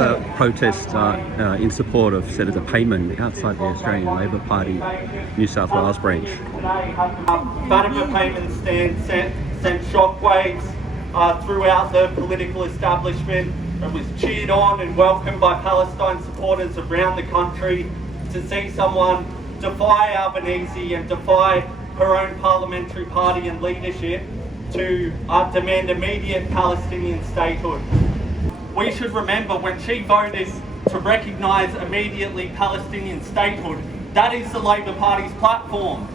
a protest in support of Senator Payman outside the Australian Labor Party New South Wales branch. Fatima Payman's stand sent shockwaves throughout the political establishment. It was cheered on and welcomed by Palestine supporters around the country. To see someone defy Albanese and defy her own parliamentary party and leadership to demand immediate Palestinian statehood. We should remember when she voted to recognise immediately Palestinian statehood, that is the Labor Party's platform.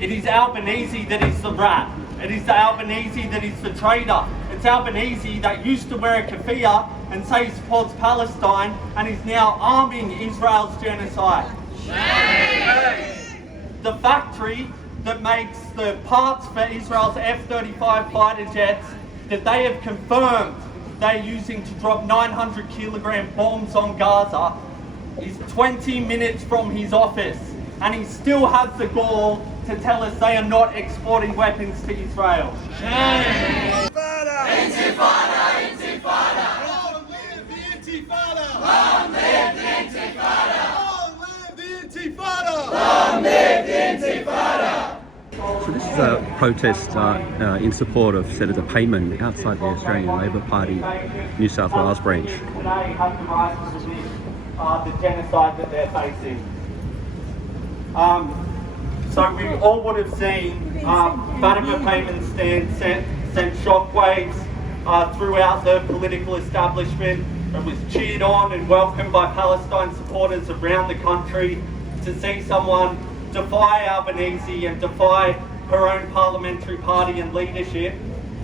It is Albanese that is the rat. It is the Albanese that is the traitor. It's Albanese that used to wear a keffiyeh and say he supports Palestine and is now arming Israel's genocide. The factory that makes the parts for Israel's F-35 fighter jets that they have confirmed they're using to drop 900 kilogram bombs on Gaza is 20 minutes from his office, and he still has the gall to tell us they are not exporting weapons to Israel. Shame! Intifada! Intifada! Long live the Intifada! Long live the Intifada! Long live the Intifada! Long live the Intifada! So this is a protest in support of Senator Payman outside the Australian Labor Party New South Wales branch. Today have the right to resist the genocide that they're facing. So we all would have seen Fatima Payman's stand sent shockwaves throughout the political establishment. It was cheered on and welcomed by Palestine supporters around the country. To see someone defy Albanese and defy her own parliamentary party and leadership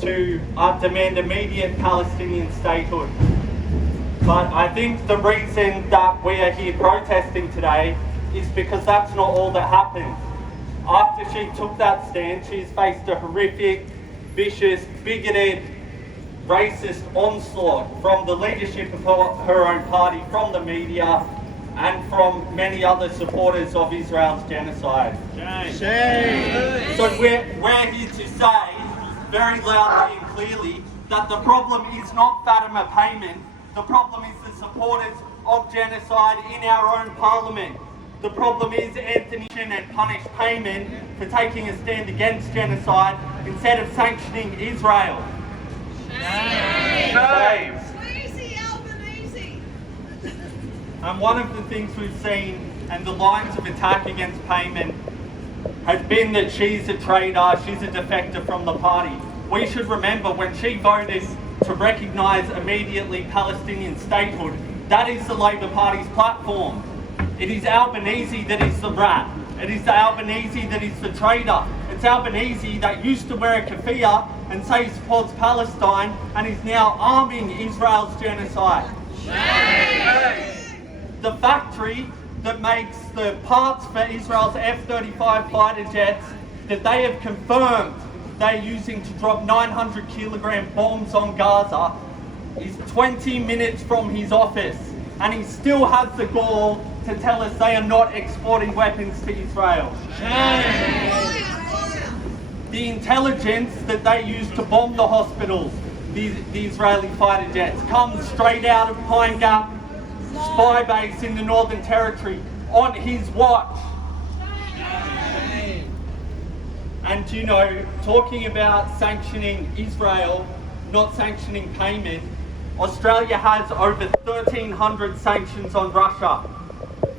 to demand immediate Palestinian statehood. But I think the reason that we are here protesting today is because that's not all that happened. After she took that stand, she's faced a horrific, vicious, bigoted, racist onslaught from the leadership of her own party, from the media, and from many other supporters of Israel's genocide. Shame! So we're here to say very loudly and clearly that the problem is not Fatima Payman, the problem is the supporters of genocide in our own parliament. The problem is Anthony and punish Payman for taking a stand against genocide instead of sanctioning Israel. Shame! Shame! Albanese! And one of the things we've seen and the lines of attack against Payman has been that she's a traitor, she's a defector from the party. We should remember when she voted to recognise immediately Palestinian statehood, that is the Labor Party's platform. It is Albanese that is the rat. It is the Albanese that is the traitor. It's Albanese that used to wear a keffiyeh and say he supports Palestine and is now arming Israel's genocide. The factory that makes the parts for Israel's F-35 fighter jets that they have confirmed they're using to drop 900 kilogram bombs on Gaza is 20 minutes from his office, and he still has the gall to tell us they are not exporting weapons to Israel. The intelligence that they use to bomb the hospitals, the Israeli fighter jets, comes straight out of Pine Gap spy base in the Northern Territory on his watch. And you know, talking about sanctioning Israel, not sanctioning Payman, Australia has over 1,300 sanctions on Russia.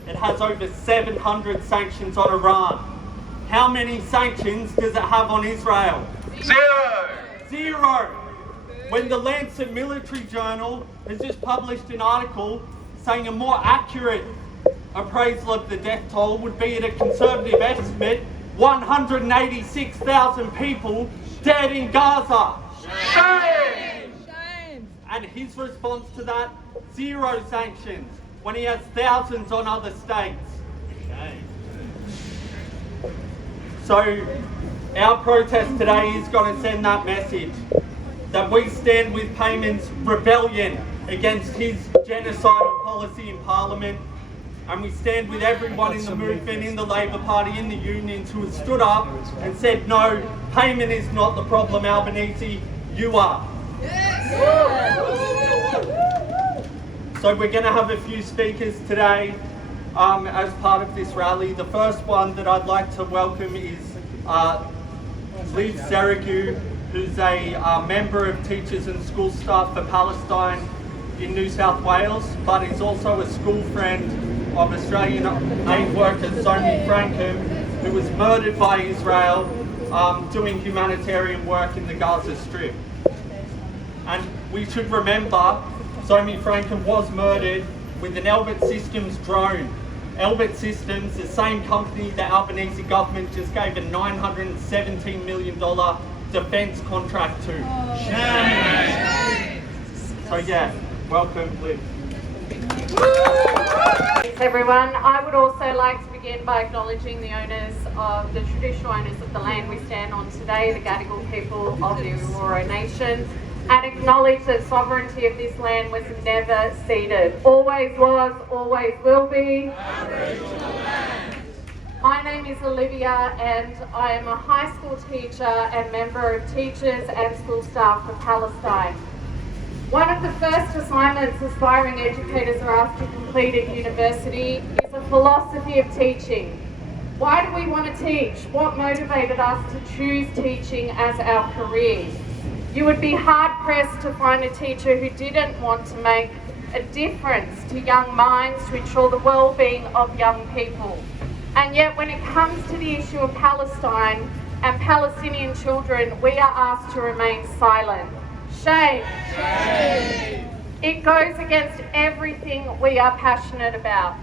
It has over 700 sanctions on Iran. How many sanctions does it have on Israel? Zero! When the Lancet Military Journal has just published an article saying a more accurate appraisal of the death toll would be at a conservative estimate 186,000 people dead in Gaza. Shame! And his response to that, zero sanctions, when he has thousands on other states. So our protest today is going to send that message that we stand with Payman's rebellion against his genocidal policy in Parliament, and we stand with everyone in the movement, in the Labor Party, in the unions who have stood up and said, no, Payman is not the problem, Albanese, you are. So we're going to have a few speakers today as part of this rally. The first one that I'd like to welcome is Serougi, who's a member of Teachers and School Staff for Palestine in New South Wales, but is also a school friend of Australian aid worker Somi Frankham, who was murdered by Israel doing humanitarian work in the Gaza Strip. And we should remember Somi Frankham was murdered with an Elbit Systems drone. Elbit Systems, the same company the Albanese government just gave a $917 million defence contract to. Shame! So yeah, welcome, Liv. Thanks everyone. I would also like to begin by acknowledging the owners of the traditional owners of the land we stand on today, the Gadigal people of the Eora Nation, and acknowledge that sovereignty of this land was never ceded. Always was, always will be. Aboriginal land. My name is Olivia and I am a high school teacher and member of Teachers and School Staff for Palestine. One of the first assignments aspiring educators are asked to complete at university is a philosophy of teaching. Why do we want to teach? What motivated us to choose teaching as our career? You would be hard-pressed to find a teacher who didn't want to make a difference to young minds to ensure the well-being of young people. And yet when it comes to the issue of Palestine and Palestinian children, we are asked to remain silent. Shame. Shame. It goes against everything we are passionate about.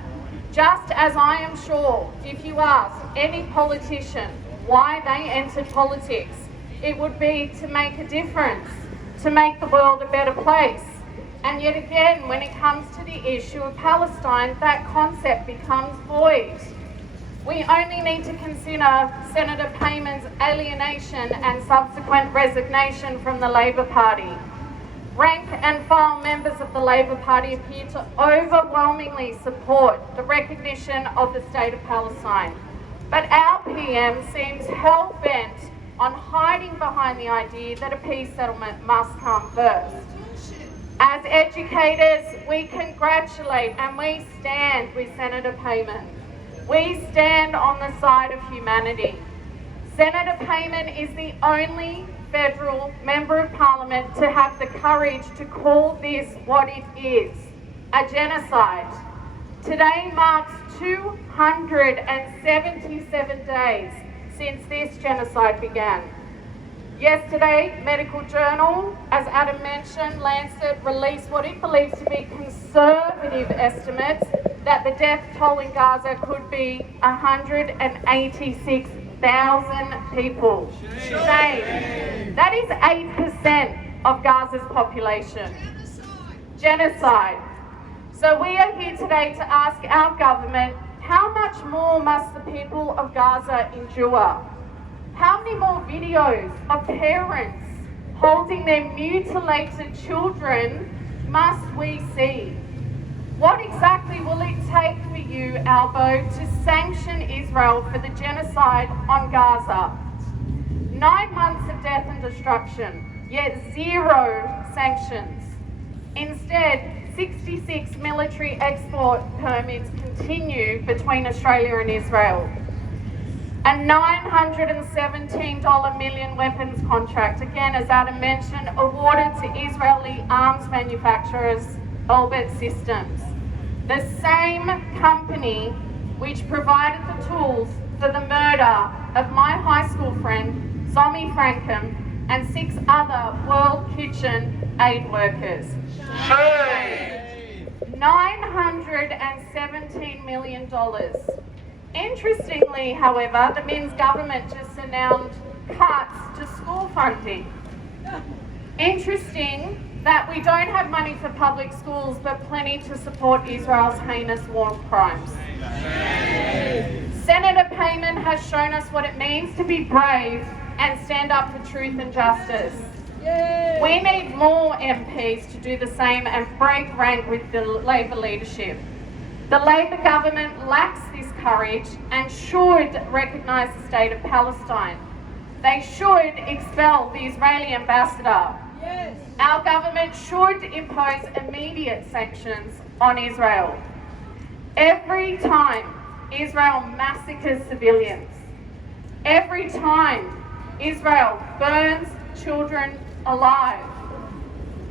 Just as I am sure, if you ask any politician why they entered politics, it would be to make a difference, to make the world a better place. And yet again, when it comes to the issue of Palestine, that concept becomes void. We only need to consider Senator Payman's alienation and subsequent resignation from the Labor Party. Rank and file members of the Labor Party appear to overwhelmingly support the recognition of the State of Palestine. But our PM seems hell-bent on hiding behind the idea that a peace settlement must come first. As educators, we congratulate and we stand with Senator Payman. We stand on the side of humanity. Senator Payman is the only federal member of parliament to have the courage to call this what it is, a genocide. Today marks 277 days since this genocide began. Yesterday, Medical Journal, as Adam mentioned, Lancet released what it believes to be conservative estimates that the death toll in Gaza could be 186,000 people. Shame. That is 8% of Gaza's population. Genocide. So we are here today to ask our government, how much more must the people of Gaza endure? How many more videos of parents holding their mutilated children must we see? What exactly will it take for you, Albo, to sanction Israel for the genocide on Gaza? 9 months of death and destruction, yet 0 sanctions. Instead, 66 military export permits continue between Australia and Israel. A $917 million weapons contract, again as Adam mentioned, awarded to Israeli arms manufacturers Elbit Systems. The same company which provided the tools for the murder of my high school friend, Somi Frankham, and 6 other World Kitchen aid workers. $917 million. Interestingly, however, the Min's government just announced cuts to school funding. Interesting that we don't have money for public schools, but plenty to support Israel's heinous war crimes. Senator Payman has shown us what it means to be brave and stand up for truth and justice. We need more MPs to do the same and break rank with the Labor leadership. The Labor government lacks this courage and should recognise the State of Palestine. They should expel the Israeli ambassador. Our government should impose immediate sanctions on Israel. Every time Israel massacres civilians, every time Israel burns children alive,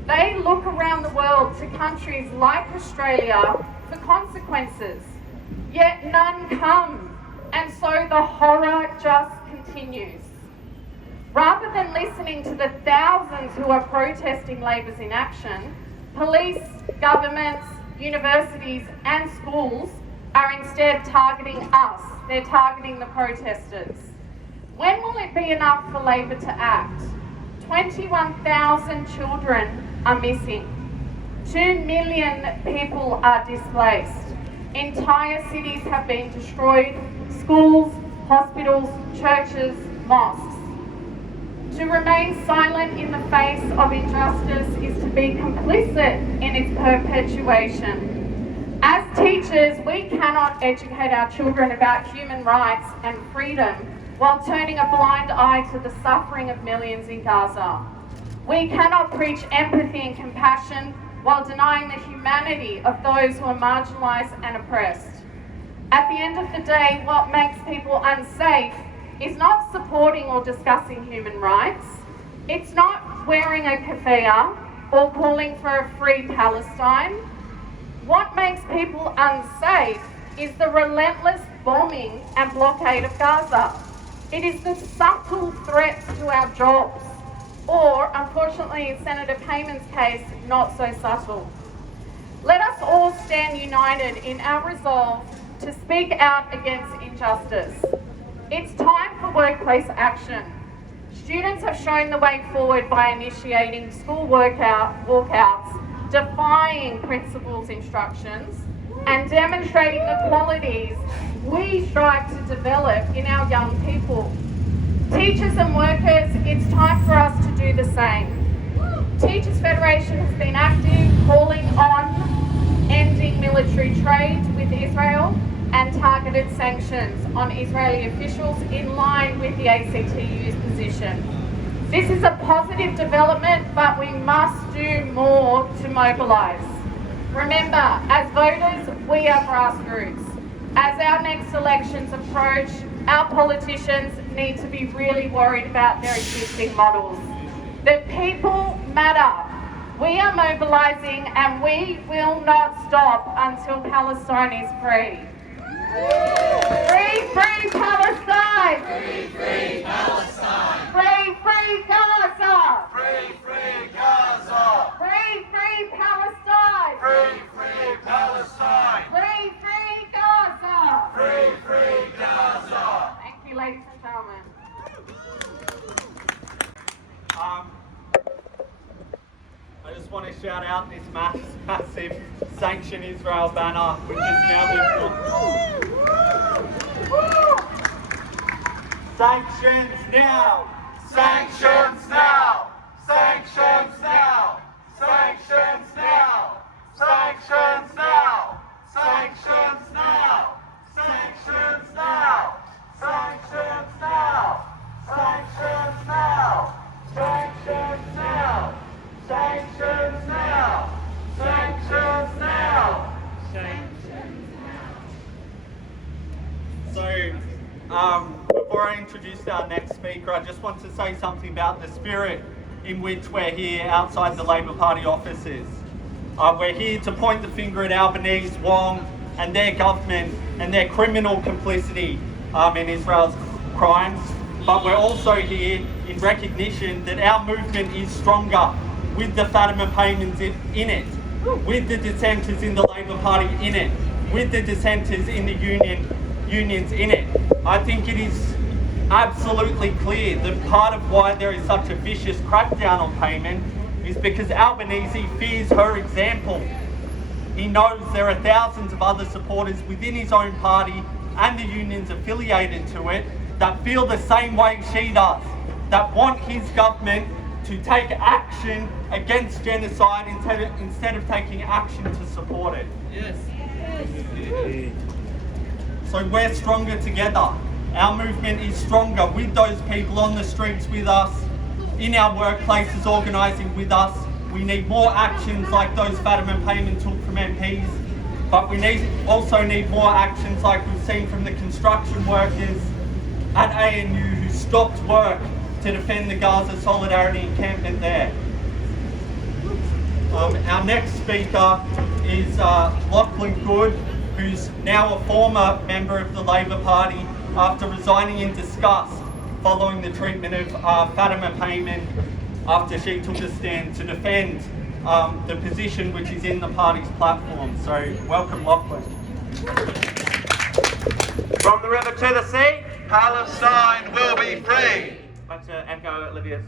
they look around the world to countries like Australia for consequences, yet none come, and so the horror just continues. Rather than listening to the thousands who are protesting Labor's inaction, police, governments, universities and schools are instead targeting us. They're targeting the protesters. When will it be enough for Labor to act? 21,000 children are missing. 2 million people are displaced. Entire cities have been destroyed. Schools, hospitals, churches, mosques. To remain silent in the face of injustice is to be complicit in its perpetuation. As teachers, we cannot educate our children about human rights and freedom while turning a blind eye to the suffering of millions in Gaza. We cannot preach empathy and compassion while denying the humanity of those who are marginalised and oppressed. At the end of the day, what makes people unsafe is not supporting or discussing human rights. It's not wearing a keffiyeh or calling for a free Palestine. What makes people unsafe is the relentless bombing and blockade of Gaza. It is the subtle threats to our jobs, or, unfortunately, in Senator Payman's case, not so subtle. Let us all stand united in our resolve to speak out against injustice. It's time for workplace action. Students have shown the way forward by initiating school walkouts, defying principals' instructions, and demonstrating the qualities we strive to develop in our young people. Teachers and workers, it's time for us to do the same. Teachers Federation has been active, calling on ending military trade with Israel and targeted sanctions on Israeli officials in line with the ACTU's position. This is a positive development, but we must do more to mobilise. Remember, as voters, we are grassroots. As our next elections approach, our politicians need to be really worried about their existing models. The people matter. We are mobilising and we will not stop until Palestine is free. Free, free Palestine! Free, free Palestine! Free, free Gaza! Free, free Gaza! Free, free Palestine! Free, free Palestine! Free, free Gaza! Free, free Gaza! Thank you, ladies and gentlemen. I just want to shout out this massive Sanction Israel banner, which is now Sanctions now! Sanctions now! Sanctions now! Sanctions now! Sanctions now! Sanctions now! Sanctions now! Sanctions now! Sanctions now! Sanctions now! Sanctions now! Sanctions now! So, before I introduce our next speaker, I just want to say something about the spirit in which we're here outside the Labor Party offices. We're here to point the finger at Albanese, Wong and their government and their criminal complicity in Israel's crimes, but we're also here in recognition that our movement is stronger with the Fatima Paymans in it, with the dissenters in the Labor Party in it, with the dissenters in the unions in it. I think it is absolutely clear that part of why there is such a vicious crackdown on Payman is because Albanese fears her example. He knows there are thousands of other supporters within his own party and the unions affiliated to it that feel the same way she does, that want his government to take action against genocide instead of taking action to support it. Yes. So we're stronger together. Our movement is stronger with those people on the streets with us, in our workplaces organising with us. We need more actions like those Fatima Payman took from MPs, but we also need more actions like we've seen from the construction workers at ANU who stopped work to defend the Gaza Solidarity encampment there. Our next speaker is Lachlan Good, who's now a former member of the Labor Party after resigning in disgust following the treatment of Fatima Payman after she took a stand to defend the position which is in the party's platform. So welcome, Lachlan. From the river to the sea, Palestine will be free. I'd like to echo Olivia's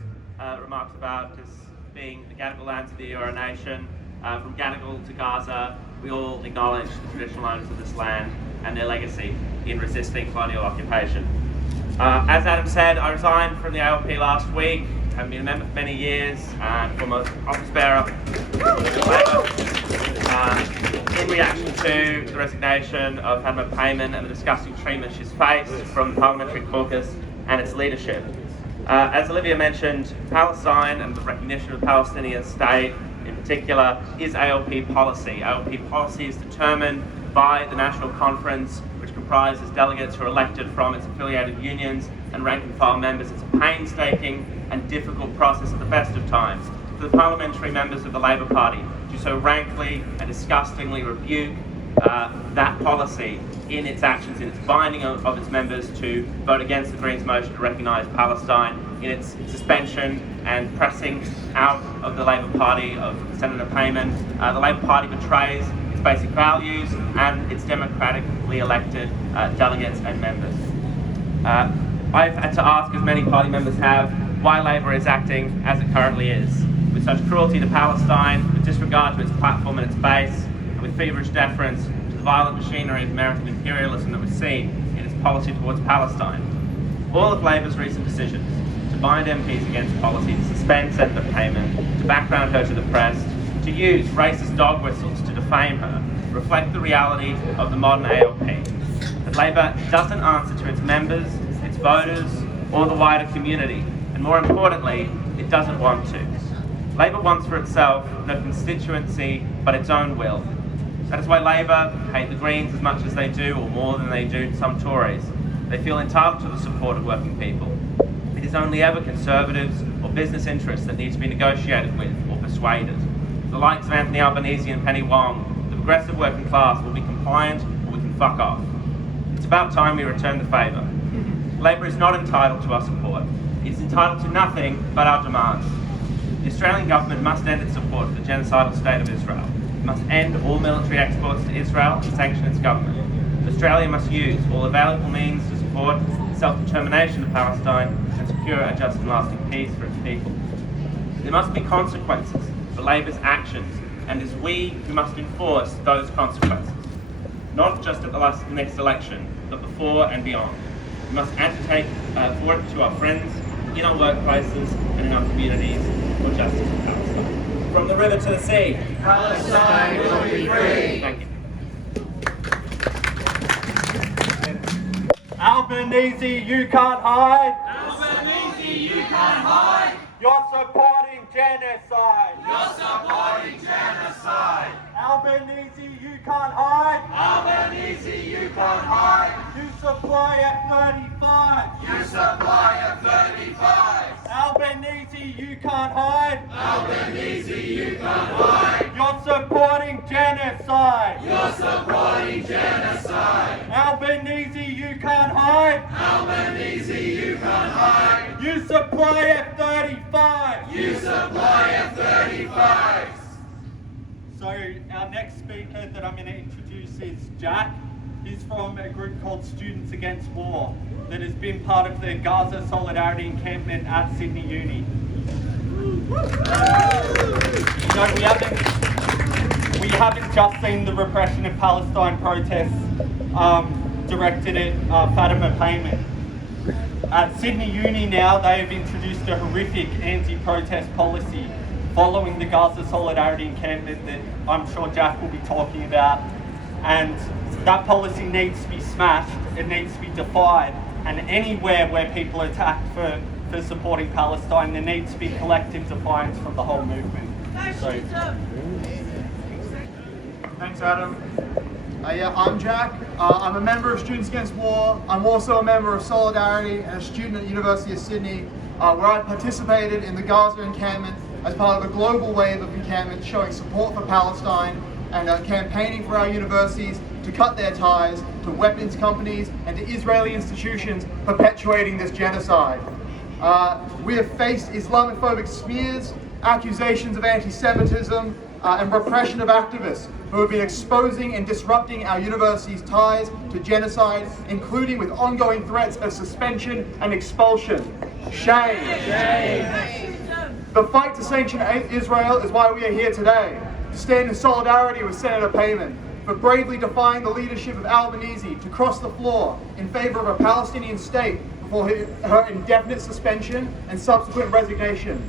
remarks about this being the Gadigal lands of the Eora Nation. From Gadigal to Gaza, we all acknowledge the traditional owners of this land and their legacy in resisting colonial occupation. As Adam said, I resigned from the ALP last week. I've been a member for many years, former office bearer in reaction to the resignation of Fatima Payman and the disgusting treatment she's faced from the parliamentary caucus and its leadership. As Olivia mentioned, Palestine and the recognition of the Palestinian state in particular is ALP policy. ALP policy is determined by the National Conference, which comprises delegates who are elected from its affiliated unions and rank and file members. It's a painstaking and difficult process at the best of times for the parliamentary members of the Labor Party to so rankly and disgustingly rebuke that policy in its actions, in its binding of its members to vote against the Greens motion to recognise Palestine, in its suspension and pressing out of the Labor Party of Senator Payman. The Labor Party betrays its basic values and its democratically elected delegates and members. I've had to ask, as many party members have, why Labor is acting as it currently is, with such cruelty to Palestine, with disregard to its platform and its base, and with feverish deference to the violent machinery of American imperialism that we've seen in its policy towards Palestine. All of Labor's recent decisions to bind MPs against policy, to suspend Senator Payman, to background her to the press, to use racist dog whistles to defame her, reflect the reality of the modern ALP. That Labor doesn't answer to its members, its voters, or the wider community, and more importantly, it doesn't want to. Labor wants for itself no constituency but its own will. That is why Labor hate the Greens as much as they do, or more than they do, some Tories. They feel entitled to the support of working people. It is only ever Conservatives or business interests that need to be negotiated with or persuaded. The likes of Anthony Albanese and Penny Wong, the progressive working class will be compliant or we can fuck off. It's about time we return the favour. Labor is not entitled to our support. It's entitled to nothing but our demands. The Australian government must end its support for the genocidal state of Israel. It must end all military exports to Israel and sanction its government. Australia must use all available means to support self-determination of Palestine and secure a just and lasting peace for its people. There must be consequences for Labor's actions, and it's we who must enforce those consequences. Not just at the next election, but before and beyond. We must agitate for it to our friends, in our workplaces and in our communities for justice for Palestine. From the river to the sea, Palestine will be free. Thank you. Albanese, you can't hide. Albanese, you can't hide. You're supporting genocide. You're supporting genocide. Albanese, you can't hide. Albanese, you can't hide. You supply F-35. You supply F-35. Albanese, you can't hide. Albanese, you can't hide. You're supporting genocide. You're supporting genocide. Albanese, you can't hide. Albanese, you can't hide. You supply F-35. You supply F-35s. So our next speaker that I'm going to introduce is Jack. He's from a group called Students Against War that has been part of the Gaza Solidarity encampment at Sydney Uni. We haven't just seen the repression of Palestine protests directed at Fatima Payman. At Sydney Uni now, they have introduced a horrific anti-protest policy following the Gaza Solidarity encampment that I'm sure Jack will be talking about. And that policy needs to be smashed, it needs to be defied, and anywhere where people are attacked for for supporting Palestine. There needs to be collective defiance from the whole movement. Thanks, Adam. Yeah, I'm Jack. I'm a member of Students Against War. I'm also a member of Solidarity and a student at the University of Sydney, where I participated in the Gaza encampment as part of a global wave of encampments showing support for Palestine and campaigning for our universities to cut their ties to weapons companies and to Israeli institutions perpetuating this genocide. We have faced Islamophobic smears, accusations of anti-Semitism, and repression of activists who have been exposing and disrupting our university's ties to genocide, including with ongoing threats of suspension and expulsion. Shame. Shame. The fight to sanction Israel is why we are here today, to stand in solidarity with Senator Payman, for bravely defying the leadership of Albanese to cross the floor in favour of a Palestinian state before her indefinite suspension and subsequent resignation.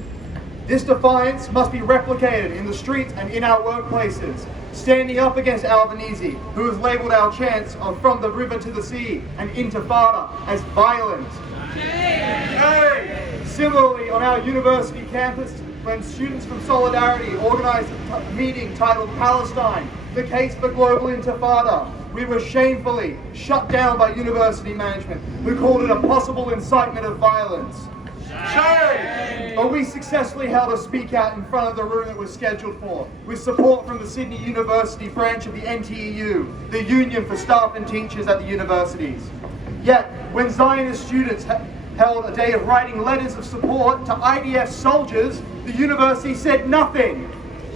This defiance must be replicated in the streets and in our workplaces, standing up against Albanese, who has labelled our chants of From the River to the Sea and Intifada as violent. Hey! Similarly, on our university campus, when students from Solidarity organised a meeting titled Palestine, the Case for Global Intifada, we were shamefully shut down by university management, who called it a possible incitement of violence. Shame! But we successfully held a speak out in front of the room that was scheduled for, with support from the Sydney University branch of the NTEU, the Union for Staff and Teachers at the universities. Yet, when Zionist students held a day of writing letters of support to IDF soldiers, the university said nothing.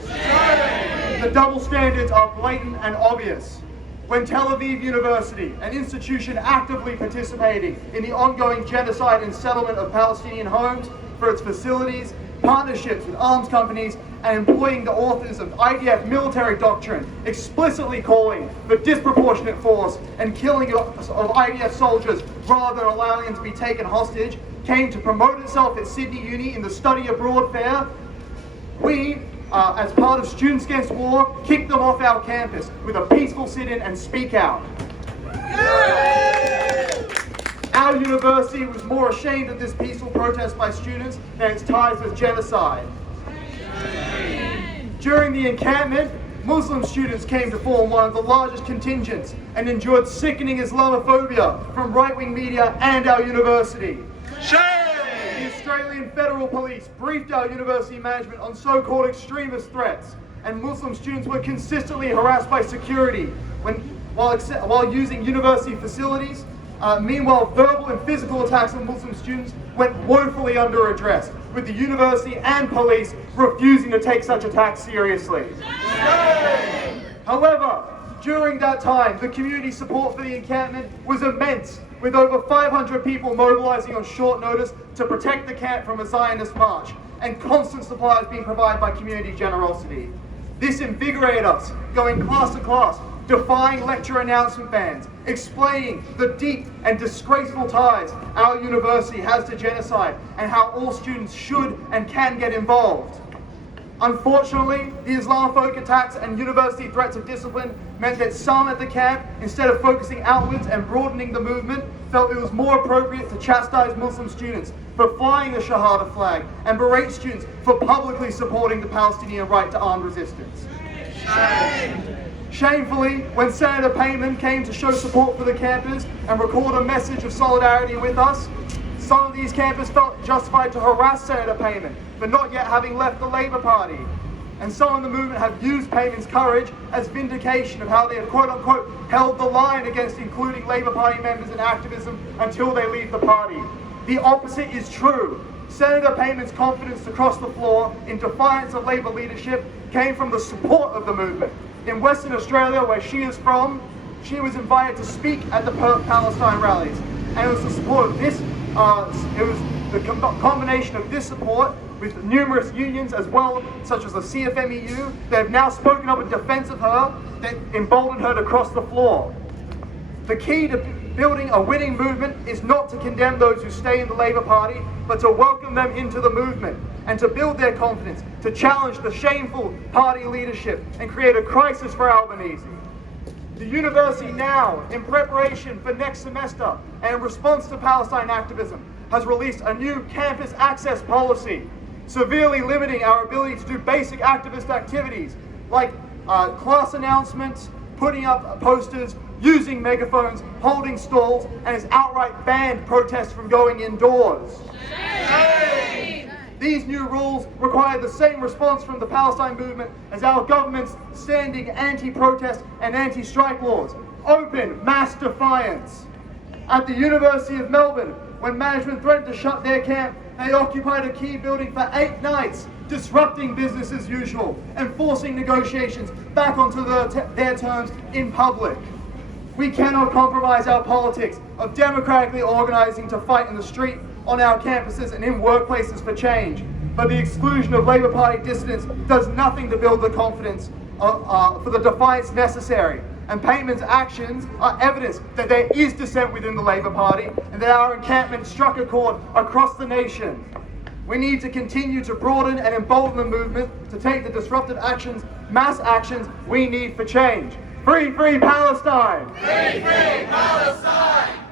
Shame! The double standards are blatant and obvious. When Tel Aviv University, an institution actively participating in the ongoing genocide and settlement of Palestinian homes for its facilities, partnerships with arms companies, and employing the authors of IDF military doctrine, explicitly calling for disproportionate force and killing of IDF soldiers rather than allowing them to be taken hostage, came to promote itself at Sydney Uni in the study abroad fair, we, as part of Students Against War, kicked them off our campus with a peaceful sit-in and speak out. Our university was more ashamed of this peaceful protest by students than its ties with genocide. During the encampment, Muslim students came to form one of the largest contingents and endured sickening Islamophobia from right-wing media and our university. The Australian Federal Police briefed our university management on so-called extremist threats, and Muslim students were consistently harassed by security while using university facilities. Meanwhile, verbal and physical attacks on Muslim students went woefully underaddressed, with the university and police refusing to take such attacks seriously. However, during that time, the community support for the encampment was immense, with over 500 people mobilising on short notice to protect the camp from a Zionist march, and constant supplies being provided by community generosity. This invigorated us, going class to class, defying lecture announcement bans, explaining the deep and disgraceful ties our university has to genocide and how all students should and can get involved. Unfortunately, the Islamophobic attacks and university threats of discipline meant that some at the camp, instead of focusing outwards and broadening the movement, felt it was more appropriate to chastise Muslim students for flying the Shahada flag and berate students for publicly supporting the Palestinian right to armed resistance. Shamefully, when Senator Payman came to show support for the campus and record a message of solidarity with us, some of these campers felt justified to harass Senator Payman for not yet having left the Labor Party. And some in the movement have used Payman's courage as vindication of how they have quote-unquote held the line against including Labor Party members in activism until they leave the party. The opposite is true. Senator Payman's confidence to cross the floor in defiance of Labor leadership came from the support of the movement. In Western Australia, where she is from, she was invited to speak at the Palestine rallies. And it was the support of this, it was the combination of this support with numerous unions as well, such as the CFMEU, that have now spoken up in defence of her, that emboldened her to cross the floor. The key to building a winning movement is not to condemn those who stay in the Labor Party, but to welcome them into the movement and to build their confidence, to challenge the shameful party leadership and create a crisis for Albanese. The university now, in preparation for next semester and in response to Palestine activism, has released a new campus access policy, severely limiting our ability to do basic activist activities like class announcements, putting up posters, using megaphones, holding stalls, and has outright banned protests from going indoors. Shame! These new rules require the same response from the Palestine movement as our government's standing anti-protest and anti-strike laws. Open mass defiance. At the University of Melbourne, when management threatened to shut their camp, they occupied a key building for 8 nights, disrupting business as usual and forcing negotiations back onto their terms in public. We cannot compromise our politics of democratically organising to fight in the street, on our campuses and in workplaces for change. But the exclusion of Labor Party dissidents does nothing to build the confidence for the defiance necessary. And Payman's actions are evidence that there is dissent within the Labor Party and that our encampment struck a chord across the nation. We need to continue to broaden and embolden the movement to take the disruptive actions, mass actions we need for change. Free, free Palestine! Free, free Palestine!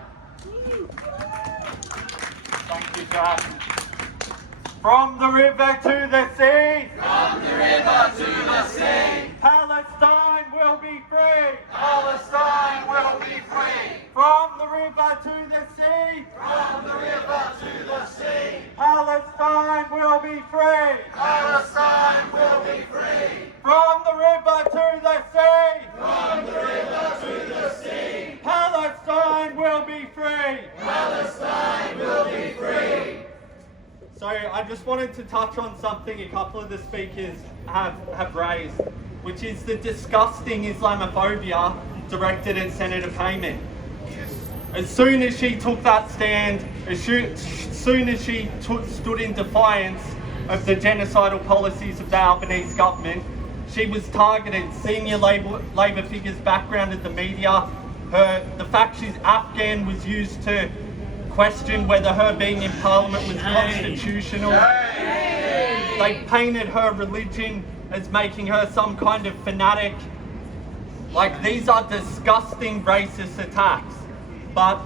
Thank you, Jack. From the river to the sea. From the river to the sea. Palestine will be free. Palestine will be free. From the river to the sea. From the river to the sea. Palestine will be free. Palestine will be free. From the river to the sea. From the river to the sea. Palestine will be free. Palestine will be free. So I just wanted to touch on something a couple of the speakers have raised, which is the disgusting Islamophobia directed at Senator Payman. As soon as she took that stand, as soon as she stood in defiance of the genocidal policies of the Albanese government, she was targeted. Senior Labor figures' background in the media, the fact she's Afghan was used to question whether her being in Parliament was constitutional. They painted her religion as making her some kind of fanatic. Like, these are disgusting racist attacks. But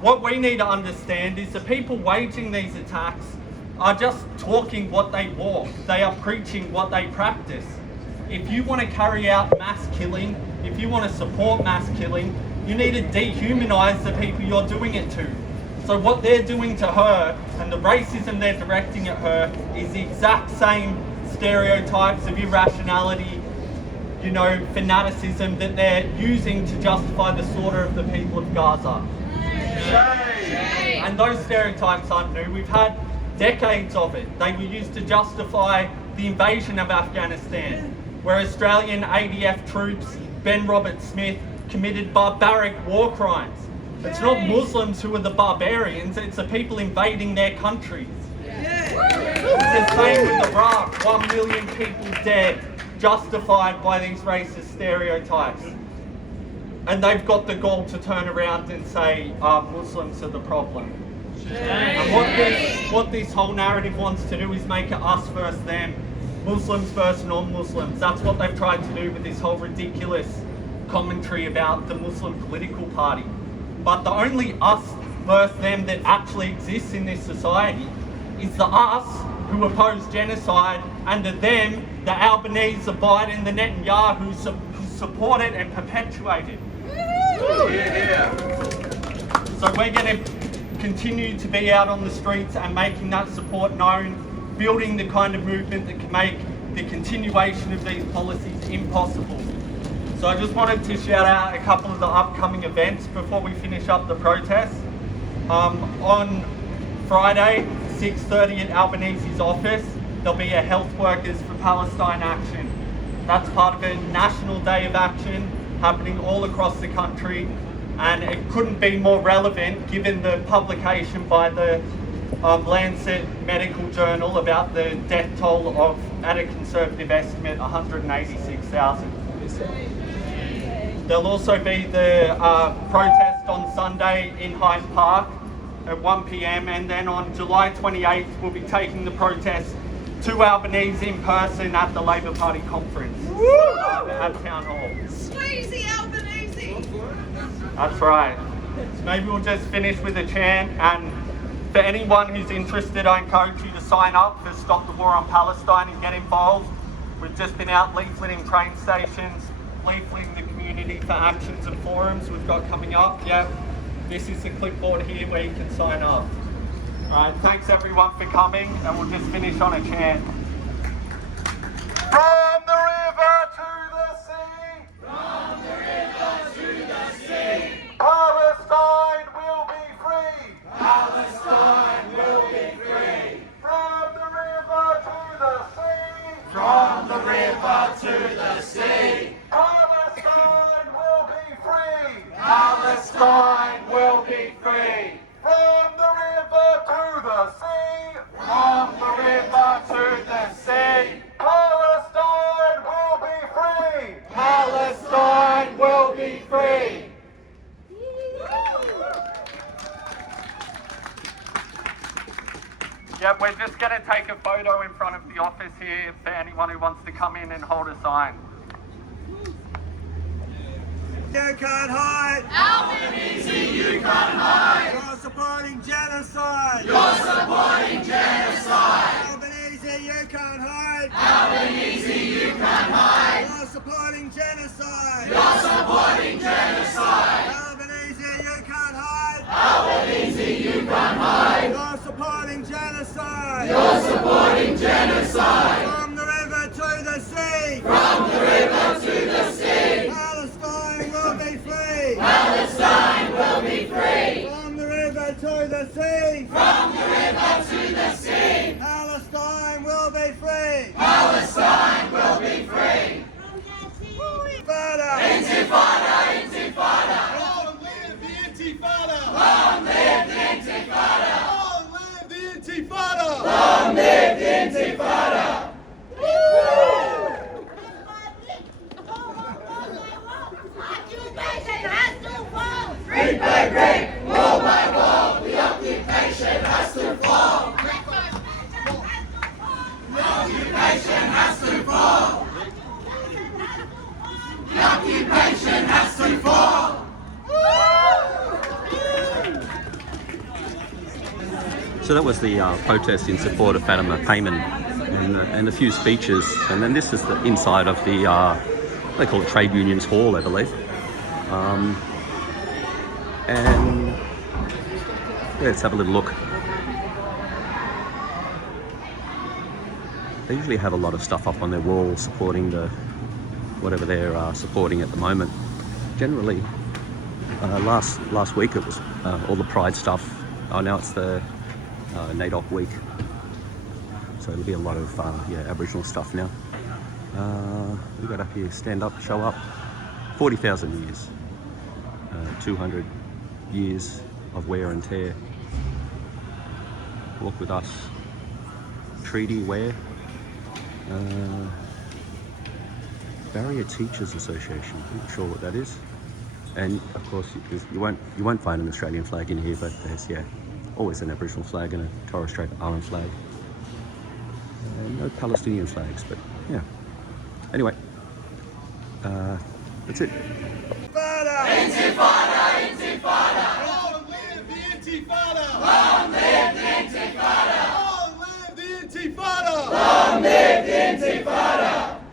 what we need to understand is the people waging these attacks are just talking what they walk. They are preaching what they practice. If you want to carry out mass killing, if you want to support mass killing, you need to dehumanise the people you're doing it to. So what they're doing to her and the racism they're directing at her is the exact same stereotypes of irrationality, fanaticism that they're using to justify the slaughter of the people of Gaza. Shame. And those stereotypes aren't new. We've had decades of it. They were used to justify the invasion of Afghanistan, where Australian ADF troops, Ben Roberts-Smith, committed barbaric war crimes. It's not Muslims who are the barbarians, it's the people invading their countries. It's the same with Iraq, 1 million people dead, justified by these racist stereotypes. And they've got the gall to turn around and say, Muslims are the problem. And what this whole narrative wants to do is make it us versus them, Muslims versus non-Muslims. That's what they've tried to do with this whole ridiculous commentary about the Muslim political party. But the only us versus them that actually exists in this society is the us who oppose genocide, and the them, the Albanese, the Biden, the Netanyahu who support it and perpetuate it. So we're going to continue to be out on the streets and making that support known, building the kind of movement that can make the continuation of these policies impossible. So I just wanted to shout out a couple of the upcoming events before we finish up the protest. On Friday, 6:30 at Albanese's office, there'll be a Health Workers for Palestine action. That's part of a national day of action happening all across the country, and it couldn't be more relevant given the publication by the Lancet Medical Journal about the death toll of, at a conservative estimate, 186,000. There'll also be the protest on Sunday in Hyde Park at 1 p.m, and then on July 28th we'll be taking the protest to Albanese in person at the Labor Party conference at Town Hall. Squeeze the Albanese! That's right. So maybe we'll just finish with a chant, and for anyone who's interested, I encourage you to sign up for Stop the War on Palestine and get involved. We've just been out leafleting train stations, leafleting the community for actions and forums we've got coming up. Yep, this is the clipboard here where you can sign up. Alright, thanks everyone for coming, and we'll just finish on a chant. From the river to the sea! From the river to the sea! Palestine will be free! Palestine will be free! From the river to the sea! From the river to the sea! Palestine will be free! Palestine will be free! From the river to the sea! From the river to the sea! Palestine will be free! Palestine will be free! Yeah, we're just going to take a photo in front of the office here for anyone who wants to come in and hold a sign. You can't hide! Albanese, you can't hide! You're supporting genocide! You're supporting genocide! Albanese, you can't hide! Albanese, you can't hide! You're supporting genocide! You're supporting genocide! Albanese, you can't hide! Albanese, you can't hide! You're supporting genocide! You're supporting genocide! From the river to the sea! From the river to the sea! Palestine will be free! Palestine will be free! From the river to the sea! From the river to the sea! Palestine will be free! Palestine will be free! Intifada! Intifada! Intifada! Long live the Intifada! Long live the Intifada! Long live the Intifada! Long live the Intifada! Occupation has to fall! Brick by brick, wall by wall, the occupation has to fall! The occupation has to fall! The occupation has to fall! So that was the protest in support of Fatima Payman, and a few speeches, and then this is the inside of the, they call it Trade Unions Hall, I believe. And yeah, let's have a little look. They usually have a lot of stuff up on their wall supporting the whatever they're supporting at the moment. Generally, last week it was all the Pride stuff. Oh, now it's the NAIDOC week, so it'll be a lot of Aboriginal stuff now. We've got up here, stand up, show up. 40,000 years, 200 years of wear and tear. Walk with us. Treaty wear. Barrier Teachers Association. I'm not sure what that is. And of course, you won't find an Australian flag in here, but there's always an Aboriginal flag and a Torres Strait Island flag. No Palestinian flags, but yeah. Anyway, that's it. Intifada! Intifada! Intifada! Long live the Intifada! Long live the Intifada! Long live the Intifada! Long live the Intifada!